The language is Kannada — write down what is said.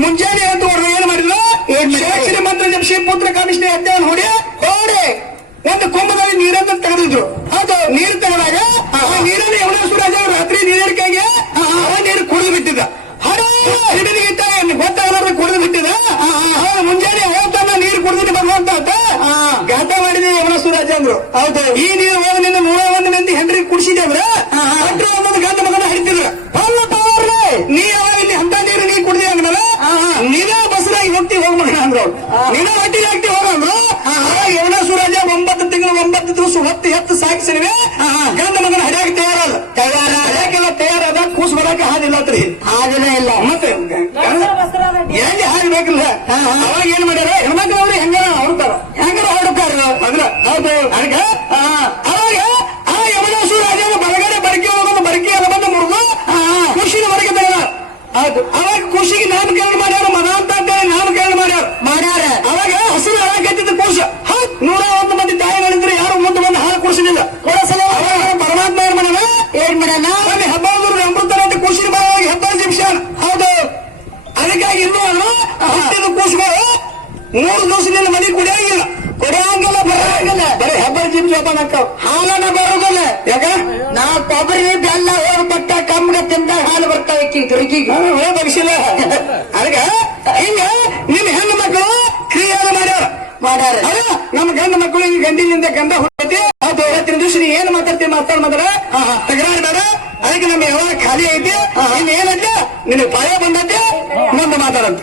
ಮುಂಜಾನೆ ಅಂತ ಹೊಡೆದು ಏನ್ ಮಾಡಿದ್ರು? ಶ್ರೇಷ್ಠ ಮಂತ್ರ ಜಪಿಸಿ ಪುತ್ರ ಕಮಿಷನ್ ಅಧ್ಯಯನ ಹೊಡಿ ಹೊಡೆ. ಒಂದು ಕುಂಭದಲ್ಲಿ ನೀರನ್ನು ತೆಗೆದಿದ್ರು. ಅದು ನೀರು ತೆಗೆದಾಗ ನೀರನ್ನು ಎವಡ ಯಮನೇಶ್ವರ ರಾತ್ರಿ ನೀರಿಕೆಗೆ ನೀರು ಕುಡಿದು ಬಿಟ್ಟಿದ್ದ. ಹಿಡಿದಿಗಿಟ್ಟ ಗೊತ್ತಾಗಲಾರ್ದ ಕುಡಿದು ಬಿಟ್ಟಿದ ಮುಂಜಾನೆ ಹೋಗ್ತಾನ ನೀರು ಕುಡಿದಿಟ್ಟು ಭಗವಂತ ಅಂತ? ಗಾತ ಮಾಡಿದೆ ಯಮನೇಶ್ವರ ರಾಜ ಅಂದ್ರು. ಹೌದು. ಈ ನೀರು ಹೋದ ನಿನ್ನ ನೂರ ಒಂದು ಮಂದಿ ಹೆಂಡ್ರಿ ಕುಡಿಸಿದೆ ಅಂದ್ರ ಭಟ್ರು ಅನ್ನೋದು ಗಂಡ ಮಗನ ಹಿಡಿತಿದ್ರು ನೀ ಯಾವಾಗ ಇಲ್ಲಿ ಅಂತ ನೀರು ನೀ ಕುಡ್ದಿ ಅಂದ್ಮೇಲೆ ನೀನ ಬಸ್ರಾಗಿ ಹೋಗ್ತಿ ಹೋಗ್ ಮಗನ ಅಂದ್ರು ನೀನ ಅಡ್ಡಿ ಹಾಕ್ತಿ ಹೋಗಂದ್ರು ಯಮನ ಸೂರಾಜ ಒಂಬತ್ತು ತಿಂಗಳು ಒಂಬತ್ತು ದಿವಸ ಹೊತ್ತು ಎತ್ತು ಗಂಡ ಮಗನ ಹಡ್ಯಾಗ ತಯಾರಲ್ಲ. ತಯಾರ. ಹಡ್ಯಾಕೆಲ್ಲ ತಯಾರಾದ ಕೂಸ್ ಬರಕ್ಕೆ ಹಾದಿಲ್ಲ ಅತ್ರಿ. ಹಾಗನೇ ಇಲ್ಲ. ಮತ್ತೆ? ಎಲ್ಲಿ ಹಾಡ್ಬೇಕಿಲ್ಲ ಅವಾಗ ಏನ್ ಮಾಡ್ಯಾರ? ಹೆಣ್ಮಕ್ಳವ್ರು ಹೆಂಗಾರ ಹೊಡ್ತಾರ ಹೆಂಗಾರ ಹೊಡ್ತಾರ ಅಂದ್ರ? ಹೌದು. ಅದಕ್ಕೆ ಅವಾಗ? ಆ ಯಮನಾಸು ಬರಗಡೆ ಬರಕೆ ಹೋಗೋದು ಬರಕೆ ಎಲ್ಲ ಬಂದು ಮುರಿದು ಖುಷಿನ ಹೊರಗೆ ತೆಗೆದ ಹೌದು. ಅವಾಗ ಖುಷಿಗೆ ನಾಮಕರಣ ಮಾಡ್ಯಾರ ಮನ ಅಂತ ಅಂತೇಳಿ ನಾಮಕರಣ ಮಾಡ್ಯಾರ ಮಾಡ್ಯಾರ ಅವಾಗ ಹಸಿರು ಹಾಕತ್ತಿದ್ದ ಕೂಸ ಹೌದ್ ನೂರ ಒಂದು ಮಂದಿ ತಾಯಿಗಳಿದ್ರೆ ಯಾರು ಮುಂದೆ ಬಂದು ಹಾಲು ಕುಡಿಸಲಿಲ್ಲ ಕೊಡಸಲ ಪರಮಾತ್ಮ ಏನ್ ಮಾಡ್ಯಾನ ಏನ್ ಮಾಡಣ ಮೊನ್ನೆ ಹಬ್ಬಾದ್ರು ಅಮೃತನಾಥ ಕೂಸಿನ ಬಾವಾಗಿ ಹಬ್ಬ ಜಿಂಶಾನ್ ಹೌದು ಅದಕ್ಕಾಗಿ ಇನ್ನೂ ಹುಟ್ಟಿದ ಕೂಸುಗಳು ಮೂರು ದಿವಸದಿಂದ ಮನೆ ಕುಡಿಯಂಗಿಲ್ಲ. ಕುಡಿಯಂಗಿಲ್ಲ ಬರಂಗಿಲ್ಲ. ಬರೀ ಹೆಬ್ಬರ್ ಜಿಮ್ ಜೋಪಾನ ಹಾಲನ್ನ ಬರೋದಿಲ್ಲ. ಯಾಕ? ನಾ ಕೊಬ್ಬರಿ ಬೆಲ್ಲ ಹೋಗ್ಬಿಟ್ಟ ಕಮ್ಗ ತಿಂದಾಗ ಹಾಲು ಬರ್ತಾವ ದುರ್ಗಿಗೆ ಹೋ ಬಗ್ಸಿಲ್ಲ. ಅದಕ್ಕೆ ಹಿಂಗ? ನಿಮ್ ಹೆಣ್ಣು ಮಕ್ಕಳು ಕ್ರಿಯೆಯನ್ನು ಮಾಡ್ಯಾರ. ಮಾಡ್ಯಾರ. ನಮ್ ನಮ್ಮ ಗಂಡ ಈ ಗಂಡಿನಿಂದ ಗಂಡ ಹುಟ್ಟತಿ. ಅದು ಇವತ್ತಿನ ದಿವಸ ನೀ ಏನ್ ಮಾತಾಡ್ತೀನಿ ಮಾತಾಡ್ ಮಾತ್ರ ತಗರಾಡ ಬೇಡ ಅದಕ್ಕೆ ನಮ್ಮ ಯಾವಾಗ ಖಾಲಿ ಐತಿ? ಇನ್ ಏನೈತೆ ನಿನಗೆ ಭಯ ಬಂದೈತಿ? দাঁড়ান